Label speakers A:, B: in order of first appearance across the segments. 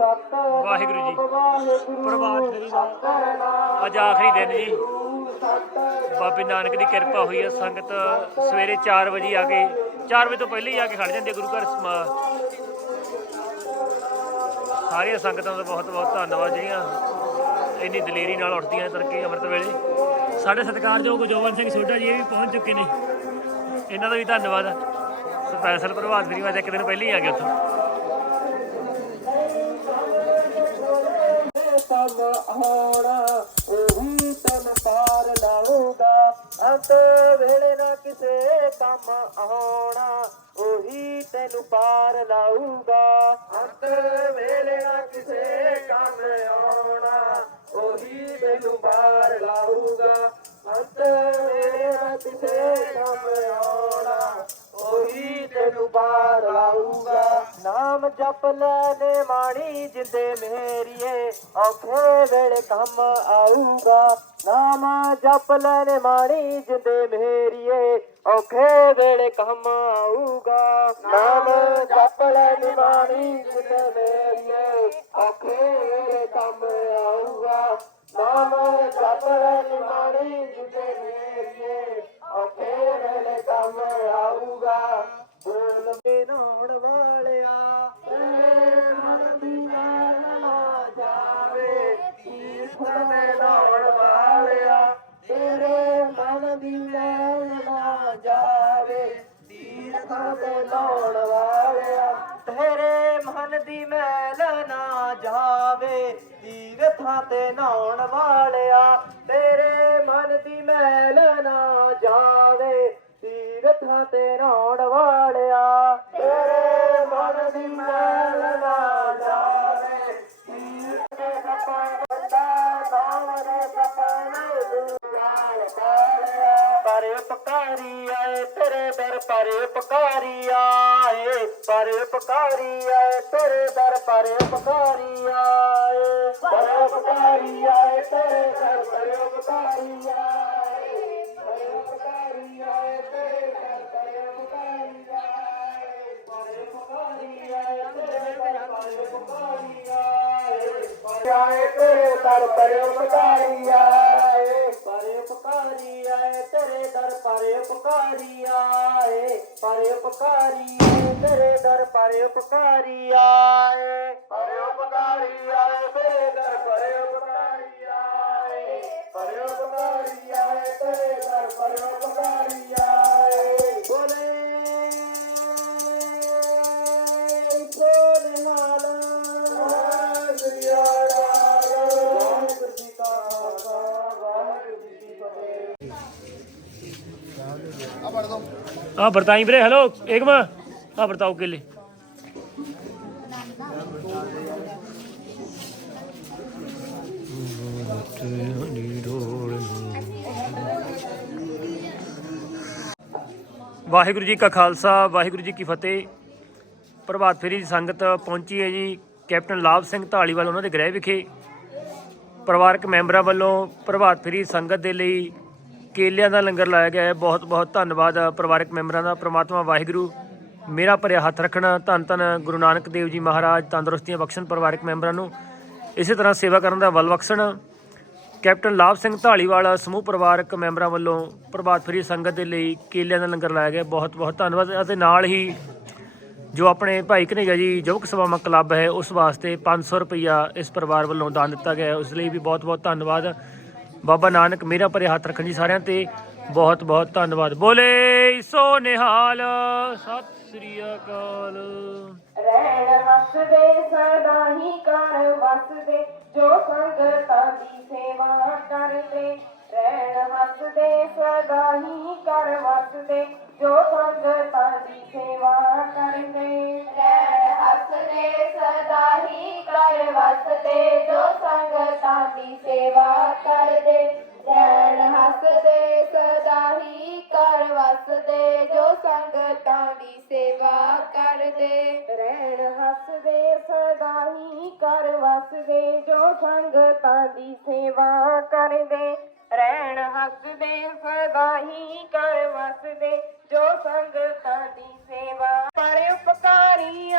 A: ਵਾਹਿਗੁਰੂ ਜੀ
B: ਵਾਹਿਗੁਰੂ
A: ਪ੍ਰਭਾਤ ਫੇਰੀ ਦਾ ਅੱਜ ਆਖਰੀ ਦਿਨ ਜੀ। ਬਾਬੇ ਨਾਨਕ ਦੀ ਕਿਰਪਾ ਹੋਈ ਹੈ ਸੰਗਤ ਸਵੇਰੇ 4 ਵਜੇ ਆ ਕੇ 4 ਵਜੇ ਤੋਂ ਪਹਿਲਾਂ ਹੀ ਆ ਕੇ ਖੜ ਜਾਂਦੇ ਗੁਰੂ ਘਰ ਸਮਾ ਸਾਰੀਆਂ ਸੰਗਤਾਂ ਦਾ ਬਹੁਤ ਬਹੁਤ ਧੰਨਵਾਦ ਜਿਹੜੀਆਂ ਇੰਨੀ ਦਲੇਰੀ ਨਾਲ ਉੱਠਦੀਆਂ ਤੜਕੇ ਅੰਮ੍ਰਿਤ ਵੇਲੇ। ਸਾਡੇ ਸਤਿਕਾਰਯੋਗ ਜੋਵਨ ਸਿੰਘ ਸੋਢਾ ਜੀ ਇਹ ਵੀ ਪਹੁੰਚ ਚੁੱਕੇ ਨੇ। ਇਹਨਾਂ ਦਾ ਵੀ ਧੰਨਵਾਦ। ਸਪੈਸ਼ਲ ਪ੍ਰਭਾਤ ਫੇਰੀ ਵਾਜ ਇੱਕ ਦਿਨ ਪਹਿਲਾਂ ਹੀ ਆ ਗਏ ਉੱਥੋਂ।
B: ਤਮ ਆਉਣਾ, ਉਹੀ ਤਨ ਪਾਰ ਲਾਊਗਾ। ਅੰਤ ਵੇਲੇ ਨਾ ਕਿਸੇ ਕੰਮ ਆਉਣਾ, ਉਹੀ ਤੈਨੂੰ ਪਾਰ ਲਾਊਗਾ। ਅੰਤ ਵੇਲੇ ਨਾ ਕਿਸੇ ਕੰਮ ਆਉਣਾ, ਉਹੀ ਤੈਨੂੰ ਪਾਰ ਲਾਊਗਾ। ਅੰਤ ਵੇਲੇ ਕਿਸੇ ਕੰਮ ਆਉਣਾ, ਉਹੀ ਤੈਨੂੰ ਪਾਰ ਲਾਊਗਾ ਨਾਮ ਜਪ ਲੈਨੇ ਮਾਣੀ ਜਿੰਦੇ ਮੇਰੀਏ, ਔਖੇ ਵੇਲੇ ਕੰਮ ਆਊਗਾ। ਨਾਮ ਜਪ ਲੈ ਨੇ ਮਾਣੀ ਜਿੰਦੇ ਮੇਰੀਏ, ਔਖੇ ਵੇਲੇ ਕੰਮ ਆਊਗਾ। ਨਾਮ ਜਪ ਲੈਨੇ ਮਾਣੀ ਜਿੰਦੇ ਮੇਰੀਏ, ਔਖੇ ਵੇਲੇ ਕੰਮ ਆਊਗਾ। ਨਾਮ ਜਪ ਲੈਨੇ ਮਾਣੀ ਜਿੰਦੇ ਮੇਰੀਏ ਔਖੇ ਵੇਲੇ ਕੰਮ ਆਊਗਾ। ਬੋਲ ਕੇ ਵਾਲਿਆ, ਤੇਰੇ ਮਨ ਦੀ ਮੈਲ ਨਾ ਜਾਵੇ। ਤੀਰਥ ਮੇ ਨਾਉਣ ਵਾਲਿਆ, ਤੇਰੇ ਮਨ ਦੀ ਮੈਲ ਨਾ ਜਾਵੇ। ਤੀਰਥ ਤੇ ਨਾਉਣ ਵਾਲਿਆ ਤੇਰੇ ਮਨ ਦੀ ਮੈਲ ਨਾ ਜਾਵੇ, ਤੀਰਥਾਂ ਤੇ ਨਾਉਣ ਵਾਲਿਆ, ਤੇਰੇ ਮਨ ਦੀ ਮੈਲ ਨਾ ਜਾਵੇ, ਤੀਰਥਾਂ ਤੇ ਨਾਉਣ ਵਾਲਿਆ, ਤੇਰੇ ਮਨ ਦੀ ਮੈਲ ਨਾ ਜਾਵੇ, ਤੀਰਥ ਦੇ ਸਪਨ ਵੱਡਾ ਨਾਮ ਸਪਨ ਪਰ ਉਪਕਾਰੀ ਆਏ ਤੇਰੇ ਦਰ, ਪਰ ਉਪਕਾਰੀ ਆਏ। ਪਰ ਉਪਕਾਰੀ ਆਏ, ਤੇਰੇ ਦਰ ਪਰ ਉਪਕਾਰੀ ਆਏ। ਪਰ ਉਪਕਾਰੀ ਆਏ, ਤੇਰੇ ਦਰ ਪਰ ਉਪਕਾਰੀ ਆਏ। ਪਰ ਉਪਕਾਰੀ ਆਏ, ਤੇਰੇ ਦਰ ਪਰ ਉਪਕਾਰੀ ਆਏ। ਪਰ ਉਪਕਾਰੀ ਆਏ, ਤੇਰੇ ਦਰ ਪਰ ਉਪਕਾਰੀ ਆਏ। ਆਏ, ਤੇਰੇ ਦਰ ਪਰ ਉਪਕਾਰੀ ਆਏ। ਉਪਕਾਰੀ ਆਏ, ਤੇਰੇ ਦਰ ਪਰ ਉਪਕਾਰੀ ਆਏ, ਪਰ ਉਪਕਾਰੀ ਆਏ, ਤੇਰੇ ਦਰ ਪਰ ਉਪਕਾਰੀ ਆਏ। ਪਰ
A: ਆ ਬਰਤਾਈ ਵੀਰੇ ਹੈਲੋ ਏਕਮਾ। ਆ ਬਰਤਾਓ ਕੇਲੇ। ਵਾਹਿਗੁਰੂ ਜੀ ਕਾ ਖਾਲਸਾ, ਵਾਹਿਗੁਰੂ ਜੀ ਕੀ ਫਤਿਹ। ਪ੍ਰਭਾਤ ਫੇਰੀ ਦੀ ਸੰਗਤ ਪਹੁੰਚੀ ਹੈ ਜੀ, ਕੈਪਟਨ ਲਾਭ ਸਿੰਘ ਢਾਲੀਵਾਲ ਉਹਨਾਂ ਦੇ ਗ੍ਰਹਿ ਵਿਖੇ। ਪਰਿਵਾਰਕ ਮੈਂਬਰਾਂ ਵੱਲੋਂ ਪ੍ਰਭਾਤ ਫੇਰੀ ਸੰਗਤ ਦੇ ਲਈ ਕੇਲਿਆਂ ਦਾ ਲੰਗਰ ਲਾਇਆ ਗਿਆ ਹੈ। ਬਹੁਤ ਬਹੁਤ ਧੰਨਵਾਦ ਪਰਿਵਾਰਕ ਮੈਂਬਰਾਂ ਦਾ। ਪ੍ਰਮਾਤਮਾ ਵਾਹਿਗੁਰੂ, ਮੇਰਾ ਭਰਿਆ ਹੱਥ ਰੱਖਣਾ। ਧੰਨ ਧੰਨ ਗੁਰੂ ਨਾਨਕ ਦੇਵ ਜੀ ਮਹਾਰਾਜ, ਤੰਦਰੁਸਤੀਆਂ ਬਖਸ਼ਣ ਪਰਿਵਾਰਕ ਮੈਂਬਰਾਂ ਨੂੰ। ਇਸੇ ਤਰ੍ਹਾਂ ਸੇਵਾ ਕਰਨ ਦਾ ਬਲ ਬਖਸ਼ਣ ਕੈਪਟਨ ਲਾਭ ਸਿੰਘ ਢਾਲੀਵਾਲ, ਸਮੂਹ ਪਰਿਵਾਰਕ ਮੈਂਬਰਾਂ ਵੱਲੋਂ ਪ੍ਰਭਾਤ ਫਰੀ ਸੰਗਤ ਦੇ ਲਈ ਕੇਲਿਆਂ ਦਾ ਲੰਗਰ ਲਾਇਆ ਗਿਆ। ਬਹੁਤ ਬਹੁਤ ਧੰਨਵਾਦ। ਅਤੇ ਨਾਲ ਹੀ ਜੋ ਆਪਣੇ ਭਾਈ ਕਨੇਗਾ ਜੀ ਯੁਵਕ ਸਭਾਵਾਂ ਕਲੱਬ ਹੈ, ਉਸ ਵਾਸਤੇ 500 ਰੁਪਇਆ ਇਸ ਪਰਿਵਾਰ ਵੱਲੋਂ ਦਾਨ ਦਿੱਤਾ ਗਿਆ ਉਸ ਲਈ ਵੀ ਬਹੁਤ ਬਹੁਤ ਧੰਨਵਾਦ। ਬਾਬਾ ਨਾਨਕ ਮੇਰਾ ਭਰੇ ਹੱਥ ਰੱਖਣ ਜੀ ਸਾਰਿਆਂ ਤੇ ਬਹੁਤ ਬਹੁਤ ਧੰਨਵਾਦ। ਬੋਲੇ ਸੋ ਨਿਹਾਲ, ਸਤਿ ਸ੍ਰੀ ਅਕਾਲ।
C: ਰਹਿਣ ਹੱਸਦੇ ਸਦਾ ਹੀ ਕਰ ਵਸਦੇ, ਜੋ ਸੰਗਤਾਂ ਦੀ ਸੇਵਾ ਕਰਦੇ। ਰਹਿਣ ਹੱਸਦੇ ਸਦਾ ਹੀ ਕਰ ਵਸਦੇ, ਜੋ ਸੰਗਤਾਂ ਦੀ ਸੇਵਾ ਕਰਦੇ। ਰਹਿਣ ਹੱਸਦੇ ਸਦਾ ਹੀ ਕਰ ਵਸਦੇ, ਜੋ ਸੰਗਤਾਂ ਦੀ ਸੇਵਾ ਕਰਦੇ। ਰਹਿਣ ਹੱਸਦੇ ਸਦਾ ਹੀ ਕਰ ਵਸਦੇ ਜੋ ਸੰਗਤਾਂ ਦੀ ਸੇਵਾ ਕਰਦੇ। ਰਹਿਣ ਹੱਸਦੇ ਸਦਾ ਹੀ ਕਰ ਵਸਦੇ ਜੋ ਸੰਗਤਾਂ ਦੀ ਸੇਵਾ ਕਰਦੇ। ਰਹਿਣ ਹੱਸਦੇ ਸਦਾ ਹੀ ਕਰ ਵਸਦੇ ਜੋ ਸੰਗਤਾਂ ਦੀ ਸੇਵਾ। ਪਰ ਉਪਕਾਰੀ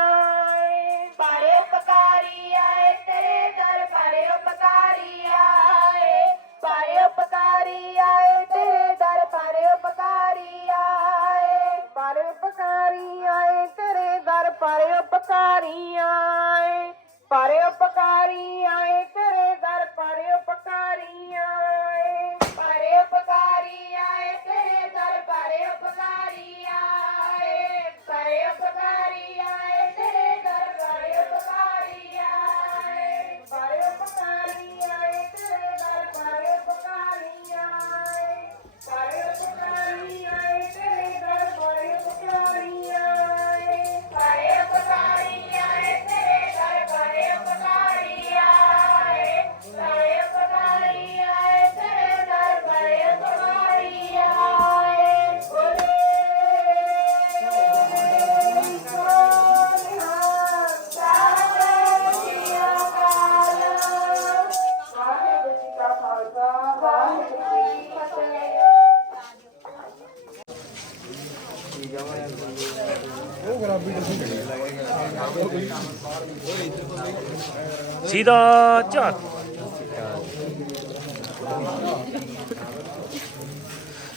A: सीधा चार।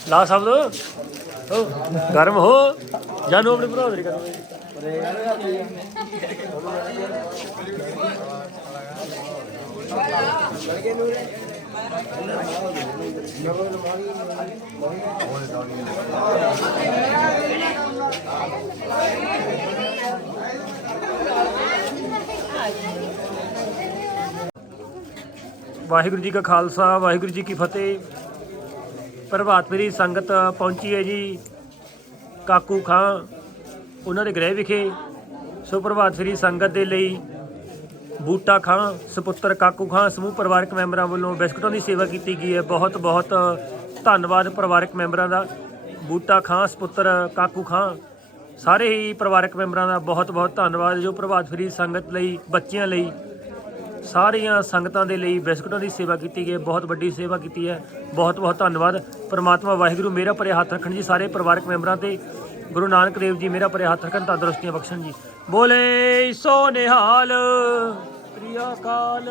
A: ਲਾ ਸਭ ਹੋ ਗਰਮ ਹੋ ਜਾਨੂ ਆਪਣੇ ਭਰਾ ਦੇ ਕਰੋ ਵਾਹਿਗੁਰੂ ਜੀ ਕਾ ਖਾਲਸਾ, ਵਾਹਿਗੁਰੂ ਜੀ ਕੀ ਫਤਿਹ। ਪ੍ਰਭਾਤ ਫੇਰੀ ਸੰਗਤ ਪਹੁੰਚੀ ਹੈ ਜੀ, ਕਾਕੂ ਖਾਂ, ਉਹਨਾਂ ਦੇ ਗ੍ਰਹਿ ਵਿਖੇ। ਸੋ ਪ੍ਰਭਾਤ ਫੇਰੀ ਸੰਗਤ ਦੇ ਲਈ ਬੂਟਾ ਖਾਂ, ਸੁਪੁੱਤਰ ਕਾਕੂ ਖਾਂ, ਸਮੂਹ ਪਰਿਵਾਰਕ ਮੈਂਬਰਾਂ ਵੱਲੋਂ ਬਿਸਕਟਾਂ ਦੀ ਸੇਵਾ ਕੀਤੀ ਗਈ ਹੈ। ਬਹੁਤ ਬਹੁਤ ਧੰਨਵਾਦ ਪਰਿਵਾਰਕ ਮੈਂਬਰਾਂ ਦਾ। ਬੂਟਾ ਖਾਂ, ਸੁਪੁੱਤਰ ਕਾਕੂ ਖਾਂ, ਸਾਰੇ ਹੀ ਪਰਿਵਾਰਕ ਮੈਂਬਰਾਂ ਦਾ ਬਹੁਤ ਬਹੁਤ ਧੰਨਵਾਦ। ਜੋ ਪ੍ਰਭਾਤ ਫਰੀ ਸੰਗਤ ਲਈ, ਬੱਚਿਆਂ ਲਈ, ਸਾਰੀਆਂ ਸੰਗਤਾਂ ਦੇ ਲਈ ਬਿਸਕੁਟਾਂ ਦੀ ਸੇਵਾ ਕੀਤੀ ਗਈ ਹੈ। ਬਹੁਤ ਵੱਡੀ ਸੇਵਾ ਕੀਤੀ ਹੈ। ਬਹੁਤ ਬਹੁਤ ਧੰਨਵਾਦ। ਪਰਮਾਤਮਾ ਵਾਹਿਗੁਰੂ, ਮੇਰਾ ਭਰੇ ਹੱਥ ਰੱਖਣ ਜੀ, ਸਾਰੇ ਪਰਿਵਾਰਕ ਮੈਂਬਰਾਂ ਤੇ। ਗੁਰੂ ਨਾਨਕ ਦੇਵ ਜੀ, ਮੇਰਾ ਭਰੇ ਹੱਥ ਰੱਖਣ, ਤੰਦਰੁਸਤੀਆਂ ਬਖਸ਼ਣ ਜੀ। ਬੋਲੇ ਸੋ ਨਿਹਾਲ ਪ੍ਰਿਆ ਕਾਲ।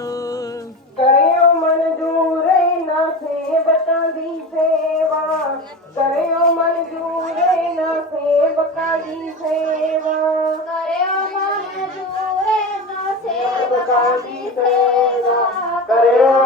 C: ਕਰਿਓ ਮਨਜੂਰ ਨਾ ਸੇਵਕਾਂ ਦੀ ਸੇਵਾ। ਕਰਿਓ ਮਨਜੂਰ ਨਾ ਸੇਵਕਾਂ ਦੀ ਸੇਵਾ।
B: ਕਰਿਓ ਮਨਜੂਰ ਨਾ
C: ਸੇਵਕਾਂ ਦੀ ਸੇਵਾ। ਕਰਿਓ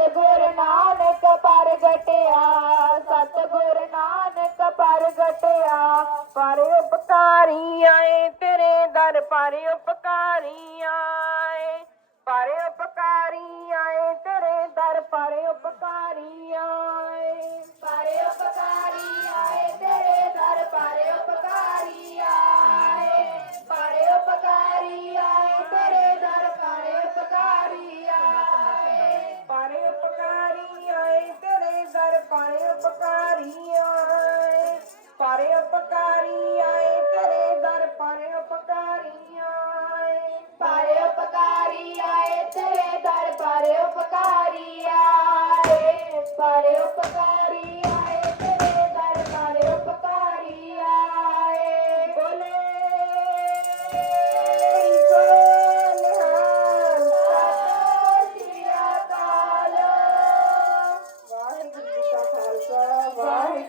C: ਸਤਿਗੁਰ ਨਾਨਕ ਪ੍ਰਗਟਿਆ, ਸਤਿਗੁਰ ਨਾਨਕ ਪ੍ਰਗਟਿਆ। ਪਰ ਉਪਕਾਰੀ ਆਏ ਤੇਰੇ ਦਰ, ਪਰ ਉਪਕਾਰੀ ਆਏ ਪਰ ਉਪਕਾਰੀ ਆਏ ਤੇਰੇ ਦਰ, ਪਰ ਉਪਕਾਰੀ ਆਏ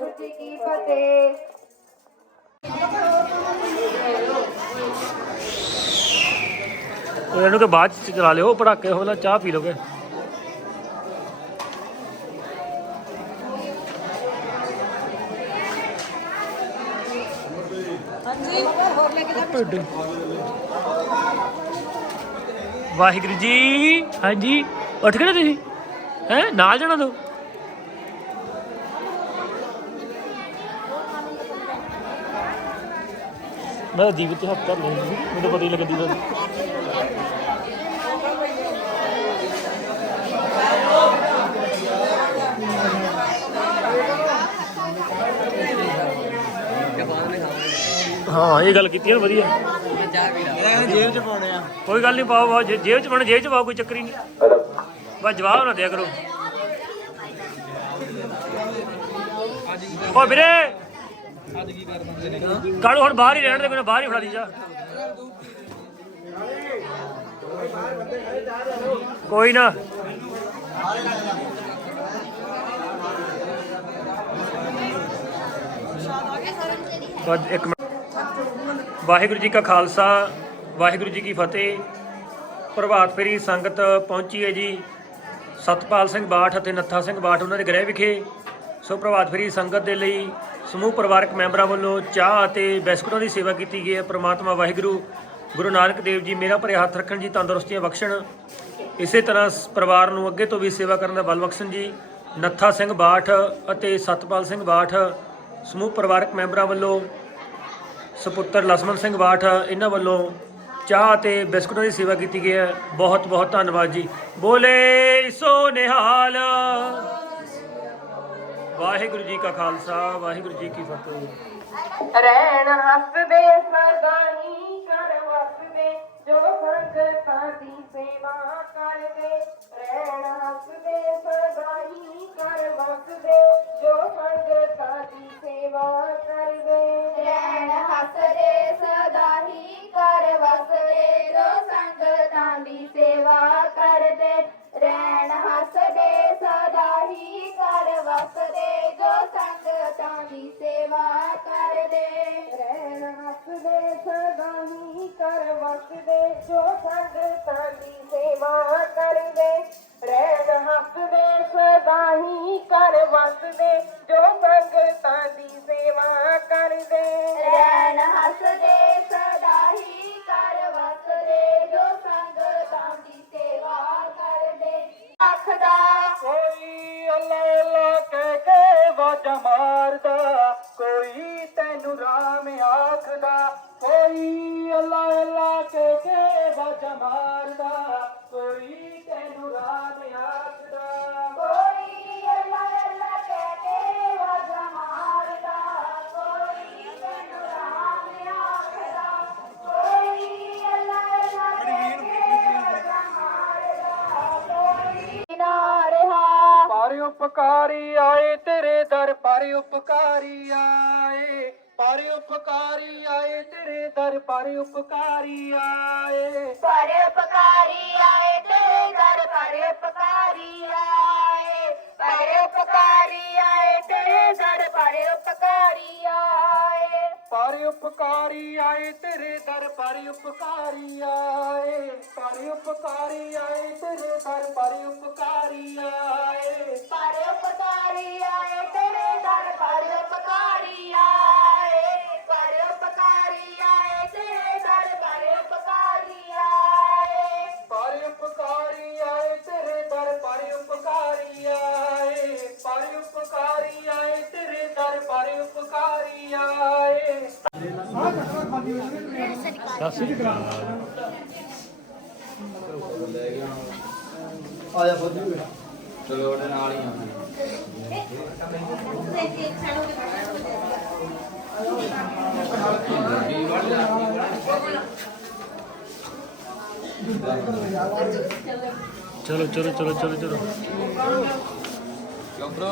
C: ਵਾਹਿਗੁਰੂ ਜੀ ਕੀ ਫਤਿਹ।
A: ਇਹਨੂੰ ਕਿ ਬਾਅਦ ਚ ਚਲਾ ਲਿਓ ਪੜਾਕੇ ਹੋਲਾ ਚਾਹ ਪੀ ਲੋਗੇ। ਹਾਂਜੀ। ਵਾਹਿਗੁਰੂ ਜੀ ਹਾਂਜੀ। ਉੱਠ ਗਏ ਨਾ ਤੁਸੀਂ? ਹੈ ਨਾਲ ਜਾਣਾ ਤੂੰ? ਮੈਂ ਦੀਪ ਤੇ ਹੱਥ ਕਰ ਲਿਆ ਮੈਨੂੰ ਤਾਂ ਪਤਾ ਹੀ ਲੱਗਾ ਦਾ ਹਾਂ, ਇਹ ਗੱਲ ਕੀਤੀ ਹੈ ਵਧੀਆ।
D: ਜੇਬ ਚ ਪਾਉਣੇ ਆ
A: ਕੋਈ ਗੱਲ ਨਹੀਂ ਪਾਓ ਪਾਓ, ਜੇ- ਜੇਬ ਚ ਬਣ, ਜੇਬ ਚ ਪਾਓ, ਕੋਈ ਚੱਕਰ ਹੀ ਨਹੀਂ ਬਸ ਜਵਾਬ ਨਾ ਦਿਆ ਕਰੋ। ਓ ਵੀਰੇ! ਕਾਲੂ ਹੁਣ ਬਾਹਰ ਹੀ ਰਹਿਣ ਦੇ ਕੋਈ ਬਾਹਰ ਹੀ ਫੜਾ ਦੀ ਜਾ। ਕੋਈ ਨਾ। ਬਸ ਇੱਕ ਮਿੰਟ। ਵਾਹਿਗੁਰੂ ਜੀ ਕਾ ਖਾਲਸਾ, ਵਾਹਿਗੁਰੂ ਜੀ ਕੀ ਫਤਿਹ। ਪ੍ਰਭਾਤ ਫੇਰੀ ਸੰਗਤ ਪਹੁੰਚੀ ਹੈ ਜੀ। ਸਤਪਾਲ ਸਿੰਘ ਬਾਠ ਅਤੇ ਨੱਥਾ ਸਿੰਘ ਬਾਠ ਉਹਨਾਂ ਦੇ ਗ੍ਰਹਿ ਵਿਖੇ। ਸੋ ਪ੍ਰਭਾਤ ਫੇਰੀ ਸੰਗਤ ਦੇ ਲਈ ਸਮੂਹ ਪਰਿਵਾਰਕ ਮੈਂਬਰਾਂ ਵੱਲੋਂ ਚਾਹ ਅਤੇ ਬਿਸਕੁਟਾਂ ਦੀ ਸੇਵਾ ਕੀਤੀ ਗਈ ਹੈ। ਪ੍ਰਮਾਤਮਾ ਵਾਹਿਗੁਰੂ, ਗੁਰੂ ਨਾਨਕ ਦੇਵ ਜੀ, ਮੇਰਾ ਭਰੇ ਹੱਥ ਰੱਖਣ ਜੀ, ਤੰਦਰੁਸਤੀਆਂ ਬਖਸ਼ਣ। ਇਸੇ ਤਰ੍ਹਾਂ ਸ- ਪਰਿਵਾਰ ਨੂੰ ਅੱਗੇ ਤੋਂ ਵੀ ਸੇਵਾ ਕਰਨ ਦਾ ਬਲ ਬਖਸ਼ਣ ਜੀ। ਨੱਥਾ ਸਿੰਘ ਬਾਠ ਅਤੇ ਸਤਪਾਲ ਸਿੰਘ ਬਾਠ, ਸਮੂਹ ਪਰਿਵਾਰਕ ਮੈਂਬਰਾਂ ਵੱਲੋਂ ਸੁਪੁੱਤਰ ਲਸਮਨ ਸਿੰਘ ਬਾਠ, ਇਹਨਾਂ ਵੱਲੋਂ ਚਾਹ ਤੇ ਬਿਸਕੁਟਾਂ ਦੀ ਸੇਵਾ ਕੀਤੀ ਗਈ ਹੈ। ਬਹੁਤ ਬਹੁਤ ਧੰਨਵਾਦ ਜੀ। ਬੋਲੇ ਸੋ ਨਿਹਾਲ ਵਾਹਿਗੁਰੂ ਜੀ ਕਾ ਖਾਲਸਾ, ਵਾਹਿਗੁਰੂ ਜੀ ਕੀ ਫਤਿਹ।
C: ਰਹਿਣ ਹੱਸਦੇ ਸਦਾਈ ਕਰ ਵਸਦੇ, ਜੋ ਸੰਗਤਾਂ ਦੀ ਸੇਵਾ ਕਰਦੇ ਦੀ ਸੇਵਾ ਕਰਦੇ।
E: ਰਹਿਣ ਹੱਕ ਦੇ ਸਦਾ ਹੀ
D: ਕਰਵਾ ਉਪਕਾਰੀ ਆਏ ਪਰ ਉਪਕਾਰੀ ਆਏ ਤੇਰੇ ਦਰ ਪਰ ਉਪਕਾਰੀ ਆਏ।
E: ਪਰ ਉਪਕਾਰੀ ਆਏ, ਤੇਰੇ ਦਰ ਪਰ ਉਪਕਾਰੀ ਆਏ। ਪਰ ਉਪਕਾਰੀ ਆਏ, ਤੇਰੇ ਦਰ ਪਰ ਉਪਕਾਰੀ ਆਏ।
D: ਪਰ ਉਪਕਾਰੀ ਆਏ, ਤੇਰੇ ਦਰ ਪਰ ਉਪਕਾਰੀ ਆਏ। ਸਤਿ ਸ਼੍ਰੀ ਅਕਾਲ ਆ ਜਾ ਫੋਟੋ ਚਲੋ ਉਹਦੇ ਨਾਲ ਹੀ
A: ਚਲੋ ਚਲੋ ਚਲੋ ਚਲੋ। ਚਲੋ
F: ਕਿਉਂ ਬ్రో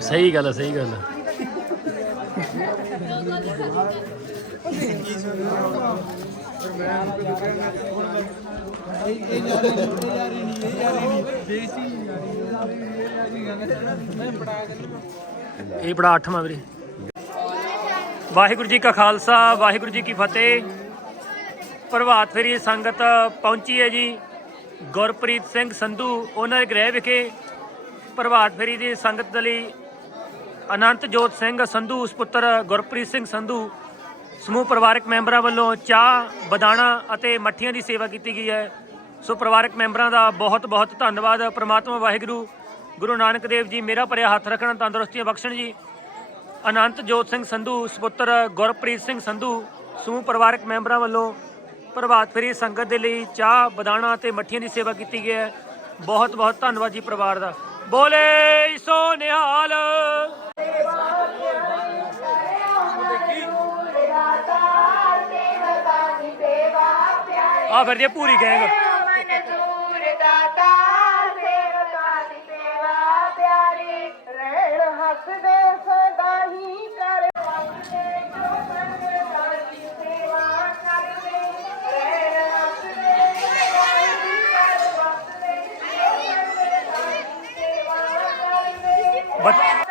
A: ਸਹੀ ਗੱਲ ਹੈ ਸਹੀ ਗੱਲ ਹੈ ਇਹ ਬੜਾ ਅੱਠਵਾਂ ਵੀਰੇ। ਵਾਹਿਗੁਰੂ ਜੀ ਕਾ ਖਾਲਸਾ, ਵਾਹਿਗੁਰੂ ਜੀ ਕੀ ਫਤਿਹ। ਪ੍ਰਭਾਤ ਫੇਰੀ ਸੰਗਤ ਪਹੁੰਚੀ ਹੈ ਜੀ। ਗੁਰਪ੍ਰੀਤ ਸਿੰਘ ਸੰਧੂ, ਉਹਨਾਂ ਦੇ ਗ੍ਰਹਿ ਵਿਖੇ ਪ੍ਰਭਾਤ ਫੇਰੀ ਦੀ ਸੰਗਤ ਦੇ ਲਈ ਅਨੰਤ ਜੋਤ ਸਿੰਘ ਸੰਧੂ ਸੁਪੁੱਤਰ ਗੁਰਪ੍ਰੀਤ ਸਿੰਘ ਸੰਧੂ, ਸਮੂਹ ਪਰਿਵਾਰਕ ਮੈਂਬਰਾਂ ਵੱਲੋਂ ਚਾਹ, ਬਦਾਣਾ ਅਤੇ ਮੱਠੀਆਂ ਦੀ ਸੇਵਾ ਕੀਤੀ ਗਈ ਹੈ। ਸੋ ਪਰਿਵਾਰਕ ਮੈਂਬਰਾਂ ਦਾ ਬਹੁਤ ਬਹੁਤ ਧੰਨਵਾਦ। ਪ੍ਰਮਾਤਮਾ ਵਾਹਿਗੁਰੂ, ਗੁਰੂ ਨਾਨਕ ਦੇਵ ਜੀ, ਮੇਰਾ ਭਰਿਆ ਹੱਥ ਰੱਖਣਾ, ਤੰਦਰੁਸਤੀਆਂ ਬਖਸ਼ਣ ਜੀ। ਅਨੰਤ ਜੋਤ ਸਿੰਘ ਸੰਧੂ ਸੁਪੁੱਤਰ ਗੁਰਪ੍ਰੀਤ ਸਿੰਘ ਸੰਧੂ, ਸਮੂਹ ਪਰਿਵਾਰਕ ਮੈਂਬਰਾਂ ਵੱਲੋਂ ਪ੍ਰਭਾਤ ਫੇਰੀ ਸੰਗਤ ਦੇ ਲਈ ਚਾਹ, ਬਦਾਣਾ ਅਤੇ ਮੱਠੀਆਂ ਦੀ ਸੇਵਾ ਕੀਤੀ ਗਈ ਹੈ। ਬਹੁਤ ਬਹੁਤ ਧੰਨਵਾਦ ਜੀ ਪਰਿਵਾਰ ਦਾ। ਬੋਲੇ ਸੋ ਨਿਹਾਲ ਆ ਫਿਰ ਜੇ ਪੂਰੀ ਕਹੇਗਾ
E: ਮਨਜ਼ੂਰ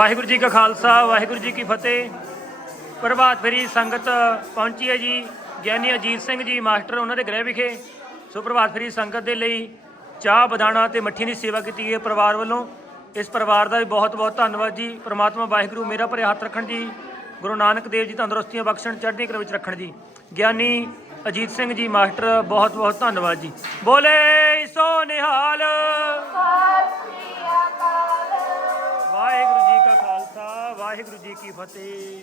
A: ਵਾਹਿਗੁਰੂ ਜੀ ਕਾ ਖਾਲਸਾ, ਵਾਹਿਗੁਰੂ ਜੀ ਕੀ ਫਤਿਹ। ਪ੍ਰਭਾਤ ਫੇਰੀ ਸੰਗਤ ਪਹੁੰਚੀ ਹੈ ਜੀ। ਗਿਆਨੀ ਅਜੀਤ ਸਿੰਘ ਜੀ, ਮਾਸਟਰ ਉਹਨਾਂ ਦੇ ਗ੍ਰਹਿ ਵਿਖੇ। ਸੋ ਪ੍ਰਭਾਤ ਫੇਰੀ ਸੰਗਤ ਦੇ ਲਈ ਚਾਹ ਬਦਾਣਾ ਤੇ ਮੱਠੀ ਦੀ ਸੇਵਾ ਕੀਤੀ ਗਈ ਹੈ ਪਰਿਵਾਰ ਵੱਲੋਂ। ਇਸ ਪਰਿਵਾਰ ਦਾ ਵੀ ਬਹੁਤ ਬਹੁਤ ਧੰਨਵਾਦ ਜੀ। ਪ੍ਰਮਾਤਮਾ ਵਾਹਿਗੁਰੂ ਮੇਰਾ ਭਰੇ ਹੱਥ ਰੱਖਣ ਜੀ। ਗੁਰੂ ਨਾਨਕ ਦੇਵ ਜੀ ਤੰਦਰੁਸਤੀਆਂ ਬਖਸ਼ਣ, ਚੜ੍ਹਦੀ ਕਲਾ ਵਿੱਚ ਰੱਖਣ ਜੀ। ਗਿਆਨੀ ਅਜੀਤ ਸਿੰਘ ਜੀ, ਮਾਸਟਰ, ਬਹੁਤ ਬਹੁਤ ਧੰਨਵਾਦ ਜੀ। ਬੋਲੇ, ਸੋ ਨਿਹਾਲ।
E: ਸਤਿ
A: ਵਾਹਿਗੁਰੂ ਜੀ ਕੀ ਫਤਿਹ।